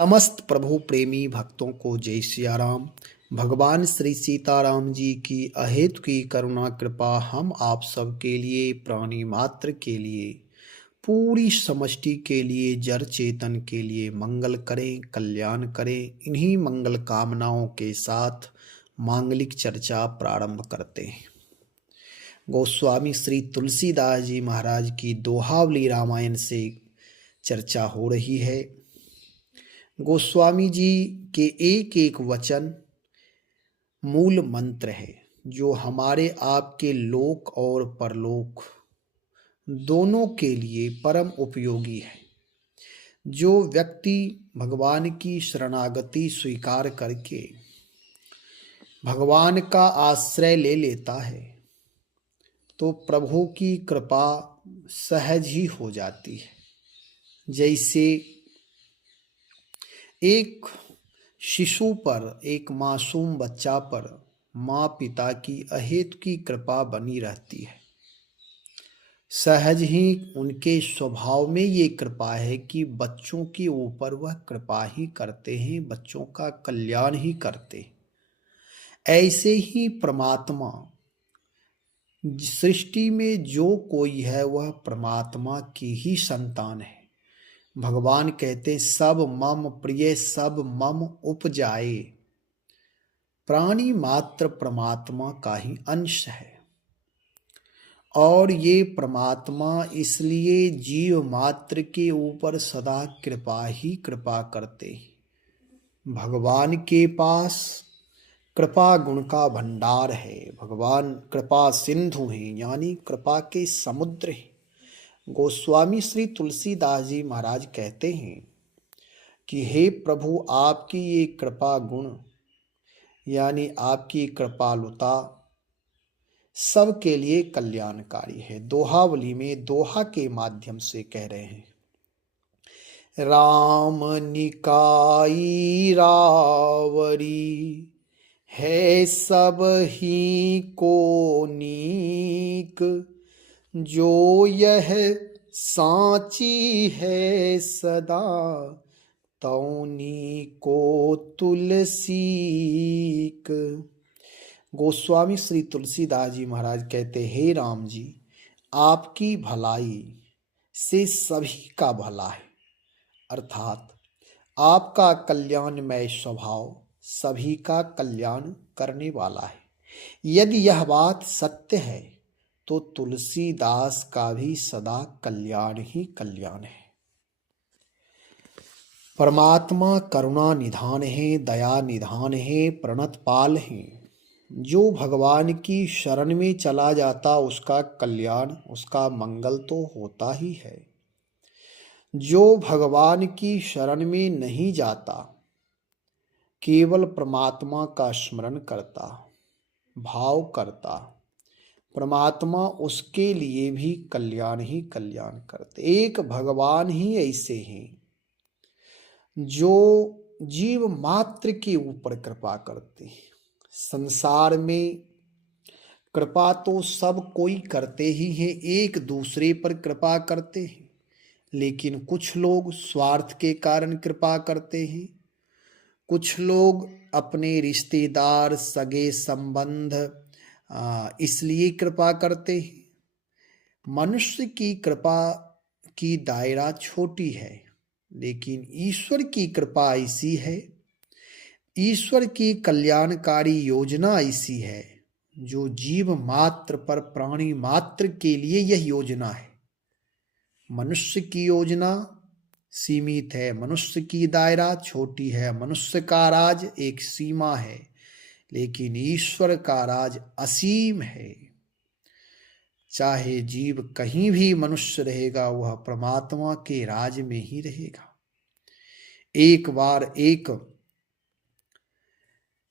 समस्त प्रभु प्रेमी भक्तों को जय सिया राम। भगवान श्री सीताराम जी की अहेतु की करुणा कृपा हम आप सब के लिए, प्राणी मात्र के लिए, पूरी समष्टि के लिए, जड़ चेतन के लिए मंगल करें, कल्याण करें। इन्हीं मंगल कामनाओं के साथ मांगलिक चर्चा प्रारंभ करते हैं। गोस्वामी श्री तुलसीदास जी महाराज की दोहावली रामायण से चर्चा हो रही है। गोस्वामी जी के एक एक वचन मूल मंत्र है जो हमारे आपके लोक और परलोक दोनों के लिए परम उपयोगी है। जो व्यक्ति भगवान की शरणागति स्वीकार करके भगवान का आश्रय ले लेता है तो प्रभु की कृपा सहज ही हो जाती है। जैसे एक शिशु पर, एक मासूम बच्चा पर माँ पिता की अहेतु की कृपा बनी रहती है। सहज ही उनके स्वभाव में ये कृपा है कि बच्चों के ऊपर वह कृपा ही करते हैं, बच्चों का कल्याण ही करते हैं। ऐसे ही परमात्मा, सृष्टि में जो कोई है वह परमात्मा की ही संतान है। भगवान कहते सब मम प्रिय सब मम उपजाए। प्राणी मात्र परमात्मा का ही अंश है और ये परमात्मा इसलिए जीव मात्र के ऊपर सदा कृपा ही कृपा करते हैं। भगवान के पास कृपा गुण का भंडार है। भगवान कृपा सिंधु हैं, यानी कृपा के समुद्र हैं। गोस्वामी श्री तुलसीदास जी महाराज कहते हैं कि हे प्रभु, आपकी ये कृपा गुण यानी आपकी कृपालुता सबके लिए कल्याणकारी है। दोहावली में दोहा के माध्यम से कह रहे हैं, राम निकाई रावरी है सब ही को नीक। जो यह सांची है सदा तौनी को तुलसीक। गोस्वामी श्री तुलसीदास जी महाराज कहते, हे राम जी, आपकी भलाई से सभी का भला है, अर्थात आपका कल्याणमय स्वभाव सभी का कल्याण करने वाला है। यदि यह बात सत्य है तो तुलसीदास का भी सदा कल्याण ही कल्याण है। परमात्मा करुणा निधान है, दया निधान है, प्रणत पाल है। जो भगवान की शरण में चला जाता उसका कल्याण, उसका मंगल तो होता ही है। जो भगवान की शरण में नहीं जाता, केवल परमात्मा का स्मरण करता, भाव करता, परमात्मा उसके लिए भी कल्याण ही कल्याण करते। एक भगवान ही ऐसे हैं जो जीव मात्र के ऊपर कृपा करते हैं। संसार में कृपा तो सब कोई करते ही हैं, एक दूसरे पर कृपा करते हैं, लेकिन कुछ लोग स्वार्थ के कारण कृपा करते हैं, कुछ लोग अपने रिश्तेदार सगे संबंध इसलिए कृपा करते हैं। मनुष्य की कृपा की दायरा छोटी है, लेकिन ईश्वर की कृपा ऐसी है, ईश्वर की कल्याणकारी योजना ऐसी है जो जीव मात्र पर, प्राणी मात्र के लिए यह योजना है। मनुष्य की योजना सीमित है, मनुष्य की दायरा छोटी है, मनुष्य का राज एक सीमा है, लेकिन ईश्वर का राज असीम है। चाहे जीव कहीं भी मनुष्य रहेगा वह परमात्मा के राज में ही रहेगा। एक बार एक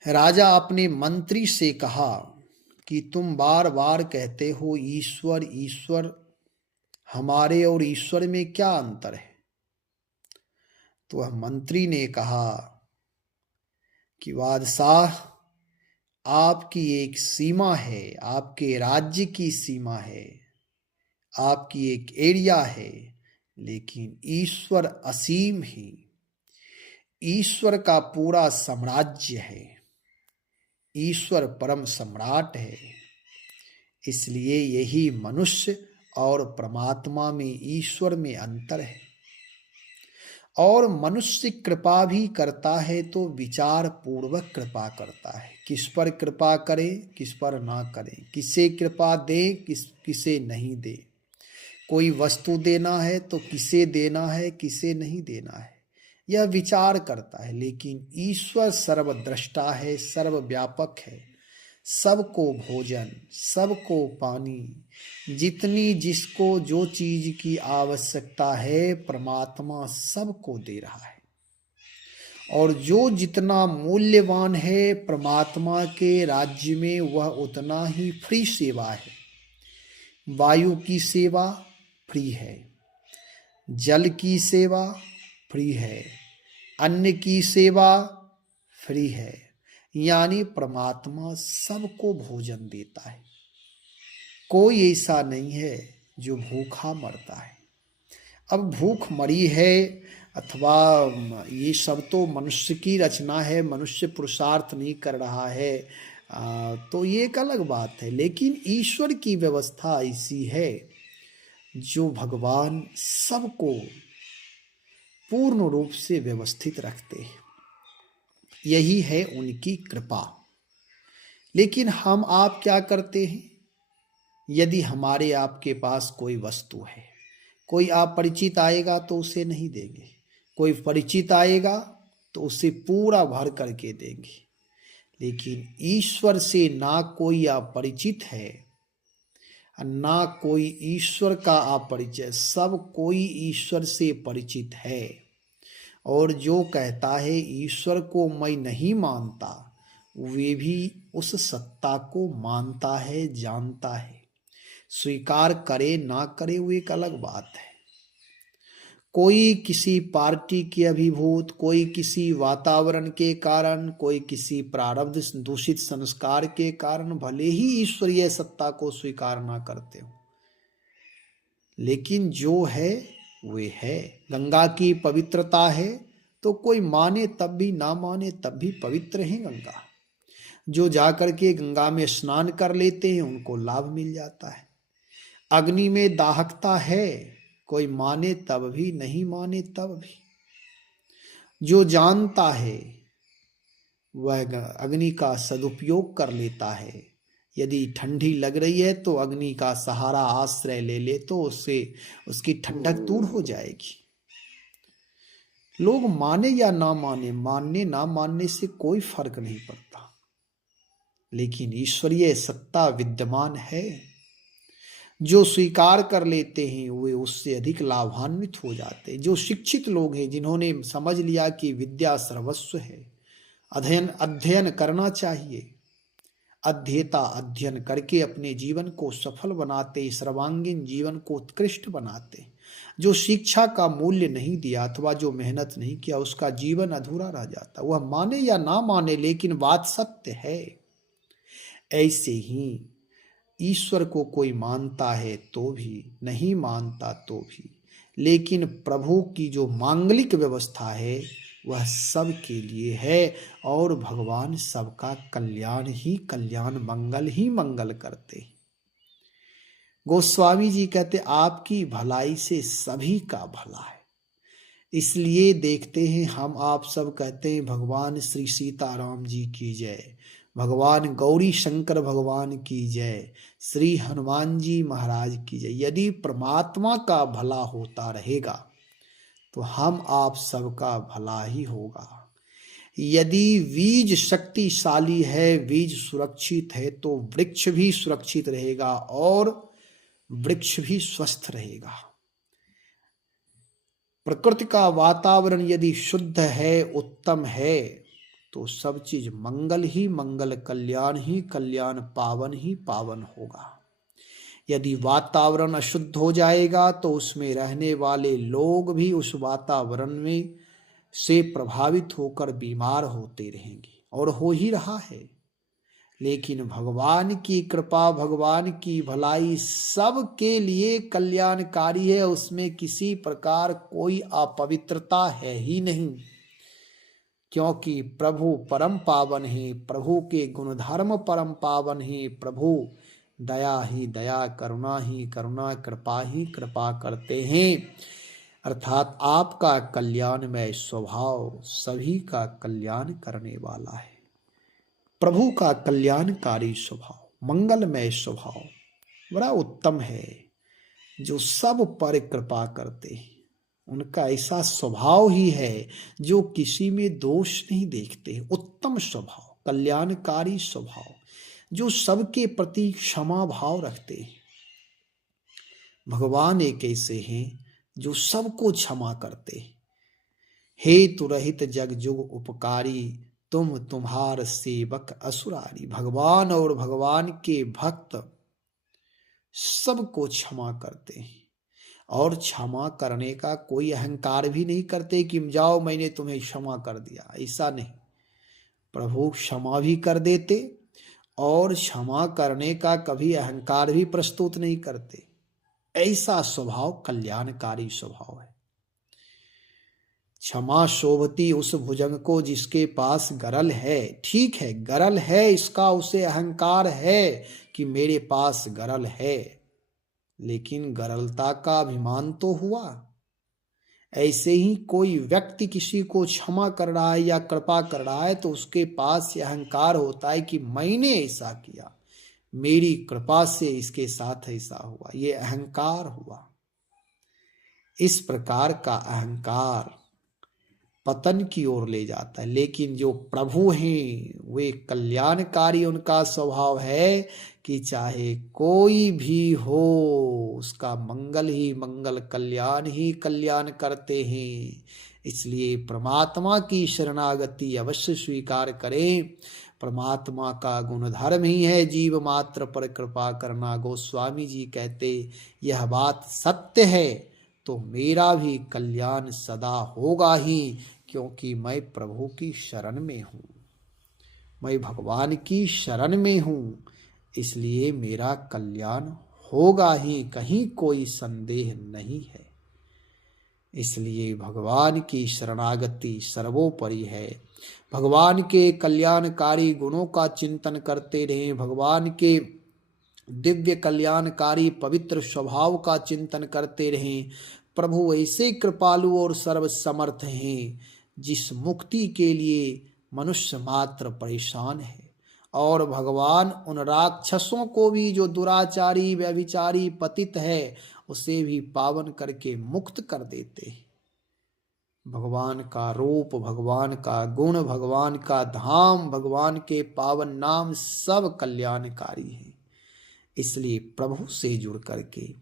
राजा अपने मंत्री से कहा कि तुम बार बार कहते हो ईश्वर ईश्वर, हमारे और ईश्वर में क्या अंतर है? तो वह मंत्री ने कहा कि बादशाह, आपकी एक सीमा है, आपके राज्य की सीमा है, आपकी एक एरिया है, लेकिन ईश्वर असीम ही। ईश्वर का पूरा साम्राज्य है, ईश्वर परम सम्राट है। इसलिए यही मनुष्य और परमात्मा में, ईश्वर में अंतर है। और मनुष्य कृपा भी करता है तो विचार पूर्वक कृपा करता है, किस पर कृपा करे किस पर ना करे, किसे कृपा दे किसे नहीं दे। कोई वस्तु देना है तो किसे देना है किसे नहीं देना है, यह विचार करता है। लेकिन ईश्वर सर्वद्रष्टा है, सर्वव्यापक है, सबको भोजन, सबको पानी, जितनी जिसको जो चीज की आवश्यकता है परमात्मा सबको दे रहा है। और जो जितना मूल्यवान है परमात्मा के राज्य में, वह उतना ही फ्री सेवा है। वायु की सेवा फ्री है, जल की सेवा फ्री है, अन्न की सेवा फ्री है। यानी परमात्मा सबको भोजन देता है। कोई ऐसा नहीं है जो भूखा मरता है। अब भूख मरी है अथवा ये सब तो मनुष्य की रचना है, मनुष्य पुरुषार्थ नहीं कर रहा है, तो ये एक अलग बात है। लेकिन ईश्वर की व्यवस्था ऐसी है जो भगवान सबको पूर्ण रूप से व्यवस्थित रखते हैं, यही है उनकी कृपा। लेकिन हम आप क्या करते हैं? यदि हमारे आपके पास कोई वस्तु है, कोई अपरिचित आएगा तो उसे नहीं देंगे, कोई परिचित आएगा तो उसे पूरा भर करके देंगे। लेकिन ईश्वर से ना कोई अपरिचित है ना कोई ईश्वर का अपरिचय, सब कोई ईश्वर से परिचित है। और जो कहता है ईश्वर को मैं नहीं मानता, वे भी उस सत्ता को मानता है, जानता है। स्वीकार करे ना करे वो एक अलग बात है। कोई किसी पार्टी के अभिभूत, कोई किसी वातावरण के कारण, कोई किसी प्रारब्ध दूषित संस्कार के कारण भले ही ईश्वरीय सत्ता को स्वीकार ना करते हो, लेकिन जो है वे है। गंगा की पवित्रता है तो कोई माने तब भी ना माने तब भी पवित्र है गंगा। जो जाकर के गंगा में स्नान कर लेते हैं उनको लाभ मिल जाता है। अग्नि में दाहकता है, कोई माने तब भी नहीं माने तब भी। जो जानता है वह अग्नि का सदुपयोग कर लेता है। यदि ठंडी लग रही है तो अग्नि का सहारा आश्रय ले ले तो उससे उसकी ठंडक दूर हो जाएगी। लोग माने या ना माने, मानने ना मानने से कोई फर्क नहीं पड़ता, लेकिन ईश्वरीय सत्ता विद्यमान है। जो स्वीकार कर लेते हैं वे उससे अधिक लाभान्वित हो जाते हैं। जो शिक्षित लोग हैं, जिन्होंने समझ लिया कि विद्या सर्वस्व है, अध्ययन करना चाहिए, अध्येता अध्ययन करके अपने जीवन को सफल बनाते, सर्वांगीण जीवन को उत्कृष्ट बनाते। जो शिक्षा का मूल्य नहीं दिया अथवा जो मेहनत नहीं किया, उसका जीवन अधूरा रह जाता। वह माने या ना माने, लेकिन बात सत्य है। ऐसे ही ईश्वर को कोई मानता है तो भी, नहीं मानता तो भी, लेकिन प्रभु की जो मांगलिक व्यवस्था है वह सब के लिए है। और भगवान सबका कल्याण ही कल्याण, मंगल ही मंगल करते। गोस्वामी जी कहते आपकी भलाई से सभी का भला है। इसलिए देखते हैं हम आप सब कहते हैं भगवान श्री सीताराम जी की जय, भगवान गौरी शंकर भगवान की जय, श्री हनुमान जी महाराज की जय। यदि परमात्मा का भला होता रहेगा तो हम आप सबका भला ही होगा। यदि बीज शक्तिशाली है, बीज सुरक्षित है, तो वृक्ष भी सुरक्षित रहेगा और वृक्ष भी स्वस्थ रहेगा। प्रकृति का वातावरण यदि शुद्ध है, उत्तम है, तो सब चीज मंगल ही मंगल, कल्याण ही कल्याण, पावन ही पावन होगा। यदि वातावरण अशुद्ध हो जाएगा तो उसमें रहने वाले लोग भी उस वातावरण में से प्रभावित होकर बीमार होते रहेंगे, और हो ही रहा है। लेकिन भगवान की कृपा, भगवान की भलाई सबके लिए कल्याणकारी है, उसमें किसी प्रकार कोई अपवित्रता है ही नहीं। क्योंकि प्रभु परम पावन है, प्रभु के गुणधर्म परम पावन है। प्रभु दया ही दया, करुणा ही करुणा, कृपा ही कृपा करते हैं। अर्थात आपका कल्याणमय स्वभाव सभी का कल्याण करने वाला है। प्रभु का कल्याणकारी स्वभाव, मंगलमय स्वभाव बड़ा उत्तम है। जो सब पर कृपा करते हैं, उनका ऐसा स्वभाव ही है जो किसी में दोष नहीं देखते। उत्तम स्वभाव, कल्याणकारी स्वभाव, जो सबके प्रति क्षमा भाव रखते हैं। भगवान एक ऐसे हैं जो सबको क्षमा करते हैं। हेतु रहित जग जुग उपकारी, तुम तुम्हार सेवक असुरारी। भगवान और भगवान के भक्त सबको क्षमा करते हैं और क्षमा करने का कोई अहंकार भी नहीं करते कि जाओ मैंने तुम्हें क्षमा कर दिया, ऐसा नहीं। प्रभु क्षमा भी कर देते और क्षमा करने का कभी अहंकार भी प्रस्तुत नहीं करते। ऐसा स्वभाव कल्याणकारी स्वभाव है। क्षमा शोभती उस भुजंग को जिसके पास गरल है। ठीक है, गरल है, इसका उसे अहंकार है कि मेरे पास गरल है, लेकिन गरलता का अभिमान तो हुआ। ऐसे ही कोई व्यक्ति किसी को क्षमा कर रहा है या कृपा कर रहा है तो उसके पास यह अहंकार होता है कि मैंने ऐसा किया, मेरी कृपा से इसके साथ ऐसा हुआ, ये अहंकार हुआ। इस प्रकार का अहंकार पतन की ओर ले जाता है। लेकिन जो प्रभु हैं वे कल्याणकारी, उनका स्वभाव है कि चाहे कोई भी हो उसका मंगल ही मंगल, कल्याण ही कल्याण करते हैं। इसलिए परमात्मा की शरणागति अवश्य स्वीकार करें। परमात्मा का गुणधर्म ही है जीव मात्र पर कृपा करना। गोस्वामी जी कहते यह बात सत्य है तो मेरा भी कल्याण सदा होगा ही, क्योंकि मैं प्रभु की शरण में हूँ, मैं भगवान की शरण में हूँ, इसलिए मेरा कल्याण होगा ही, कहीं कोई संदेह नहीं है। इसलिए भगवान की शरणागति सर्वोपरि है। भगवान के कल्याणकारी गुणों का चिंतन करते रहें, भगवान के दिव्य कल्याणकारी पवित्र स्वभाव का चिंतन करते रहें। प्रभु ऐसे कृपालु और सर्वसमर्थ हैं जिस मुक्ति के लिए मनुष्य मात्र परेशान है, और भगवान उन राक्षसों को भी जो दुराचारी व्यभिचारी पतित है उसे भी पावन करके मुक्त कर देते हैं। भगवान का रूप, भगवान का गुण, भगवान का धाम, भगवान के पावन नाम सब कल्याणकारी है। इसलिए प्रभु से जुड़ करके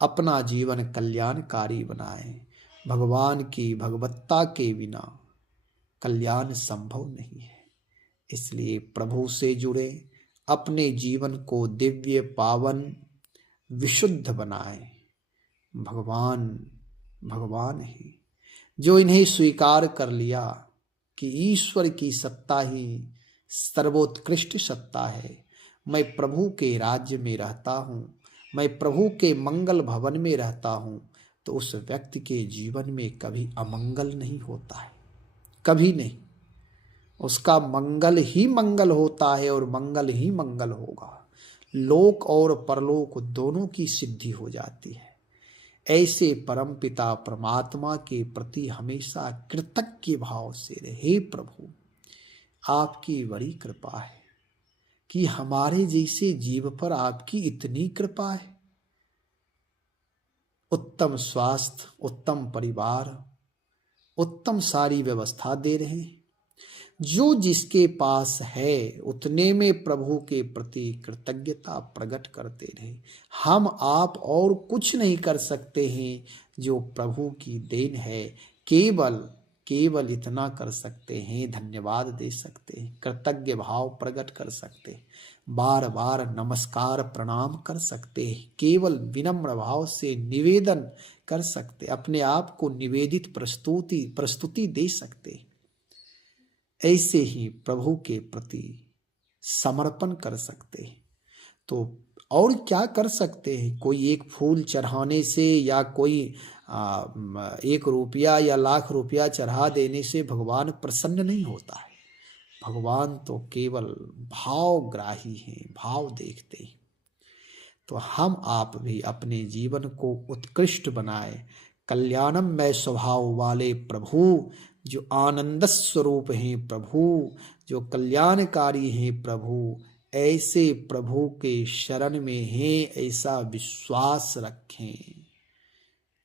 अपना जीवन कल्याणकारी बनाएं। भगवान की भगवत्ता के बिना कल्याण संभव नहीं है। इसलिए प्रभु से जुड़े, अपने जीवन को दिव्य पावन विशुद्ध बनाएं। भगवान भगवान है। जो इन्हें स्वीकार कर लिया कि ईश्वर की सत्ता ही सर्वोत्कृष्ट सत्ता है, मैं प्रभु के राज्य में रहता हूँ, मैं प्रभु के मंगल भवन में रहता हूँ, तो उस व्यक्ति के जीवन में कभी अमंगल नहीं होता है, कभी नहीं। उसका मंगल ही मंगल होता है और मंगल ही मंगल होगा। लोक और परलोक दोनों की सिद्धि हो जाती है। ऐसे परमपिता परमात्मा के प्रति हमेशा कृतज्ञ भाव से रहे। प्रभु आपकी बड़ी कृपा है कि हमारे जैसे जीव पर आपकी इतनी कृपा है। उत्तम स्वास्थ्य, उत्तम परिवार, उत्तम सारी व्यवस्था दे रहे हैं। जो जिसके पास है उतने में प्रभु के प्रति कृतज्ञता प्रकट करते रहे। हम आप और कुछ नहीं कर सकते हैं, जो प्रभु की देन है। केवल इतना कर सकते हैं, धन्यवाद दे सकते हैं, कृतज्ञ भाव प्रकट कर सकते हैं, बार बार नमस्कार प्रणाम कर सकते हैं, केवल विनम्र भाव से निवेदन कर सकते, अपने आप को निवेदित प्रस्तुति दे सकते। ऐसे ही प्रभु के प्रति समर्पण कर सकते हैं। तो और क्या कर सकते हैं? कोई एक फूल चढ़ाने से या कोई 1 रुपया या लाख रुपया चढ़ा देने से भगवान प्रसन्न नहीं होता है। भगवान तो केवल भावग्राही हैं, भाव देखते हैं। तो हम आप भी अपने जीवन को उत्कृष्ट बनाए। कल्याणमय स्वभाव वाले प्रभु, जो आनंद स्वरूप हैं प्रभु, जो कल्याणकारी हैं प्रभु, ऐसे प्रभु के शरण में हैं, ऐसा विश्वास रखें।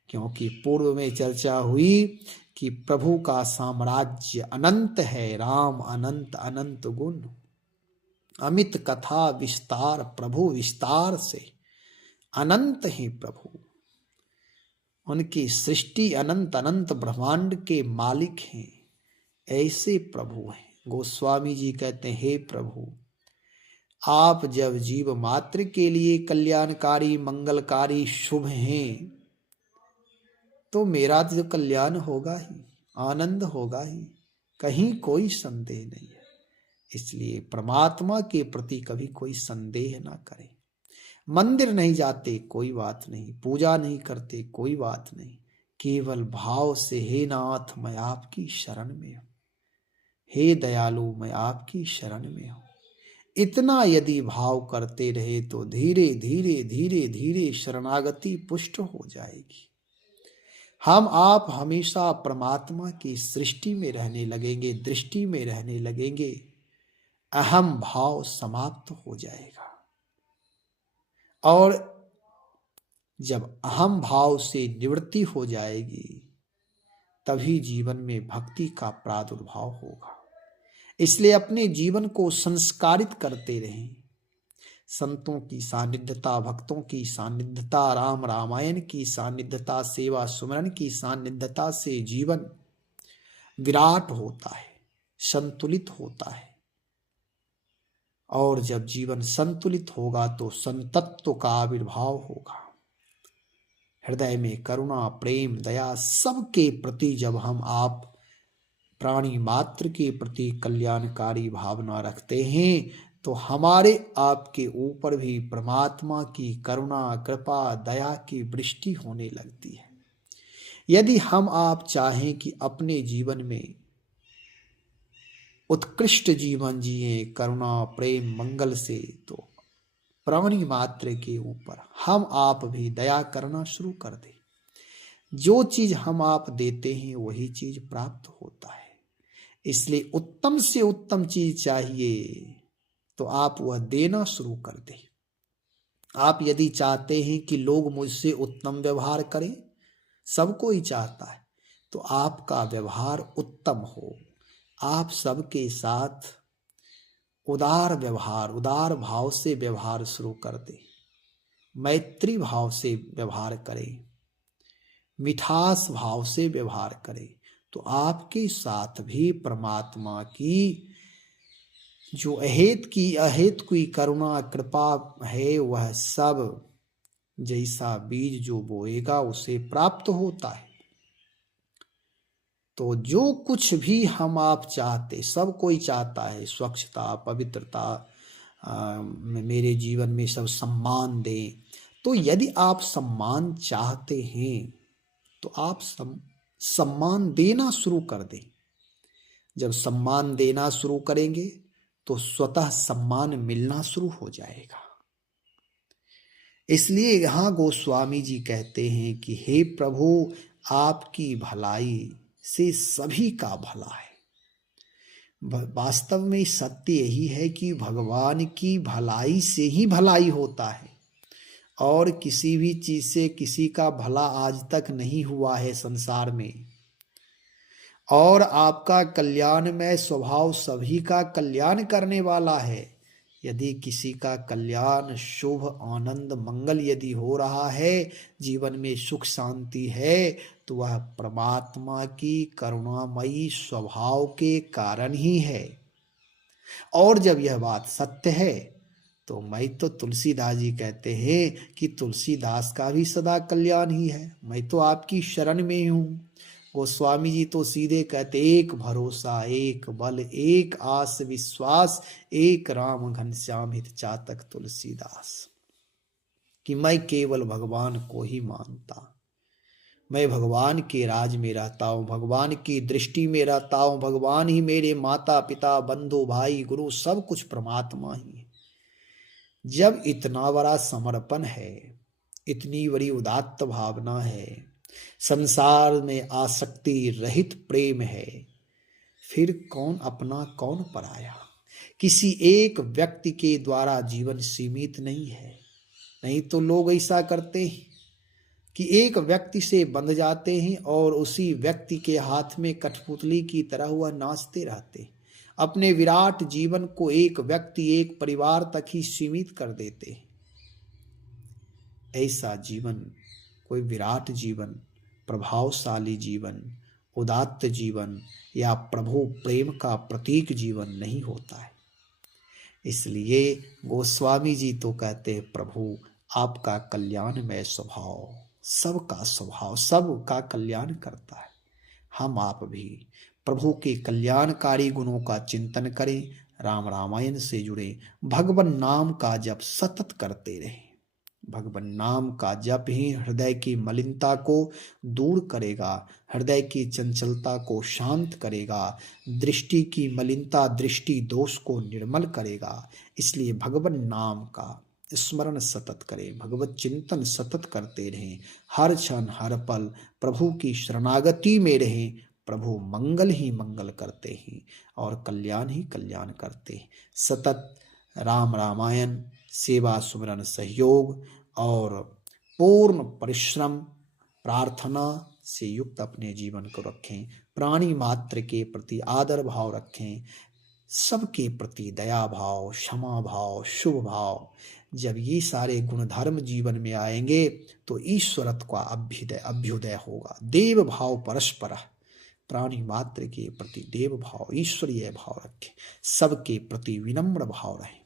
क्योंकि पूर्व में चर्चा हुई कि प्रभु का साम्राज्य अनंत है। राम अनंत अनंत गुण, अमित कथा विस्तार, प्रभु विस्तार से अनंत ही प्रभु। उनकी सृष्टि अनंत अनंत ब्रह्मांड के मालिक हैं, ऐसे प्रभु हैं। गोस्वामी जी कहते हैं, हे प्रभु, आप जब जीव मात्र के लिए कल्याणकारी मंगलकारी शुभ हैं, तो मेरा तो कल्याण होगा ही, आनंद होगा ही, कहीं कोई संदेह नहीं है। इसलिए परमात्मा के प्रति कभी कोई संदेह ना करें। मंदिर नहीं जाते कोई बात नहीं, पूजा नहीं करते कोई बात नहीं, केवल भाव से, हे नाथ मैं आपकी शरण में हूं, हे दयालु मैं आपकी शरण में हूं, इतना यदि भाव करते रहे तो धीरे धीरे धीरे धीरे शरणागति पुष्ट हो जाएगी। हम आप हमेशा परमात्मा की सृष्टि में रहने लगेंगे, दृष्टि में रहने लगेंगे, अहम भाव समाप्त हो जाएगा। और जब अहम भाव से निवृत्ति हो जाएगी, तभी जीवन में भक्ति का प्रादुर्भाव होगा। इसलिए अपने जीवन को संस्कारित करते रहें। संतों की सानिध्यता, भक्तों की सानिध्यता, राम रामायण की सानिध्यता, सेवा सुमरन की सानिध्यता से जीवन विराट होता है, संतुलित होता है। और जब जीवन संतुलित होगा तो संतत्व का आविर्भाव होगा। हृदय में करुणा, प्रेम, दया सबके प्रति जब हम आप प्राणी मात्र के प्रति कल्याणकारी भावना रखते हैं, तो हमारे आपके ऊपर भी परमात्मा की करुणा, कृपा, दया की वृष्टि होने लगती है। यदि हम आप चाहें कि अपने जीवन में उत्कृष्ट जीवन जिए करुणा, प्रेम, मंगल से, तो प्राणी मात्र के ऊपर हम आप भी दया करना शुरू कर दें। जो चीज हम आप देते हैं वही चीज प्राप्त होता है। इसलिए उत्तम से उत्तम चीज चाहिए तो आप वह देना शुरू कर दें। आप यदि चाहते हैं कि लोग मुझसे उत्तम व्यवहार करें, सबको ही चाहता है, तो आपका व्यवहार उत्तम हो। आप सबके साथ उदार व्यवहार, उदार भाव से व्यवहार शुरू कर दें, मैत्री भाव से व्यवहार करें, मिठास भाव से व्यवहार करें, तो आपके साथ भी परमात्मा की जो अहेत की करुणा कृपा है, वह सब जैसा बीज जो बोएगा उसे प्राप्त होता है। तो जो कुछ भी हम आप चाहते, सब कोई चाहता है, स्वच्छता, पवित्रता, मेरे जीवन में सब सम्मान दें। तो यदि आप सम्मान चाहते हैं तो आप सम्मान देना शुरू कर दें। जब सम्मान देना शुरू करेंगे तो स्वतः सम्मान मिलना शुरू हो जाएगा। इसलिए यहाँ गोस्वामी जी कहते हैं कि हे प्रभु, आपकी भलाई से सभी का भला है। वास्तव में सत्य यही है कि भगवान की भलाई से ही भलाई होता है, और किसी भी चीज से किसी का भला आज तक नहीं हुआ है संसार में। और आपका कल्याणमय स्वभाव सभी का कल्याण करने वाला है। यदि किसी का कल्याण, शुभ, आनंद, मंगल यदि हो रहा है, जीवन में सुख शांति है, तो वह परमात्मा की करुणामयी स्वभाव के कारण ही है। और जब यह बात सत्य है, तो मैं तो तुलसीदास जी कहते हैं कि तुलसीदास का भी सदा कल्याण ही है। मैं तो आपकी शरण में हूँ। गोस्वामी जी तो सीधे कहते, एक भरोसा, एक बल, एक आस विश्वास, एक राम घनश्याम हित चातक तुलसीदास, कि मैं केवल भगवान को ही मानता। मैं भगवान के राज में रहता हूँ, भगवान की दृष्टि में रहता हूँ, भगवान ही मेरे माता पिता बंधु भाई गुरु सब कुछ परमात्मा ही है। जब इतना बड़ा समर्पण है, इतनी बड़ी उदात्त भावना है, संसार में आसक्ति रहित प्रेम है, फिर कौन अपना कौन पराया। किसी एक व्यक्ति के द्वारा जीवन सीमित नहीं है। नहीं तो लोग ऐसा करते हैं कि एक व्यक्ति से बंध जाते हैं और उसी व्यक्ति के हाथ में कठपुतली की तरह हुआ नाचते रहते हैं। अपने विराट जीवन को एक व्यक्ति एक परिवार तक ही सीमित कर देते हैं। ऐसा जीवन कोई विराट जीवन, प्रभावशाली जीवन, उदात्त जीवन या प्रभु प्रेम का प्रतीक जीवन नहीं होता है। इसलिए गोस्वामी जी तो कहते हैं, प्रभु आपका कल्याणमय स्वभाव, सबका स्वभाव सबका कल्याण करता है। हम आप भी प्रभु के कल्याणकारी गुणों का चिंतन करें, राम रामायण से जुड़े, भगवान नाम का जप सतत करते रहें। भगवान नाम का जप ही हृदय की मलिनता को दूर करेगा, हृदय की चंचलता को शांत करेगा, दृष्टि की मलिनता दृष्टि दोष को निर्मल करेगा। इसलिए भगवान नाम का स्मरण सतत करें, भगवत चिंतन सतत करते रहें, हर क्षण हर पल प्रभु की शरणागति में रहें। प्रभु मंगल ही मंगल करते हैं और कल्याण ही कल्याण करते हैं। सतत राम रामायण सेवा सुमरन सहयोग और पूर्ण परिश्रम प्रार्थना से युक्त अपने जीवन को रखें। प्राणी मात्र के प्रति आदर भाव रखें, सबके प्रति दया भाव, क्षमा भाव, शुभ भाव। जब ये सारे गुण धर्म जीवन में आएंगे तो ईश्वरत्व का अभ्युदय होगा। देव भाव परस्पर, प्राणी मात्र के प्रति देव भाव ईश्वरीय भाव रखें, सबके प्रति विनम्र भाव रहे।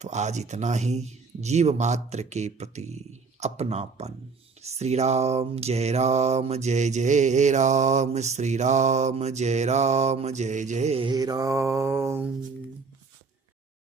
तो आज इतना ही। जीव मात्र के प्रति अपनापन। श्री राम जय जय राम, श्री राम जय जय राम।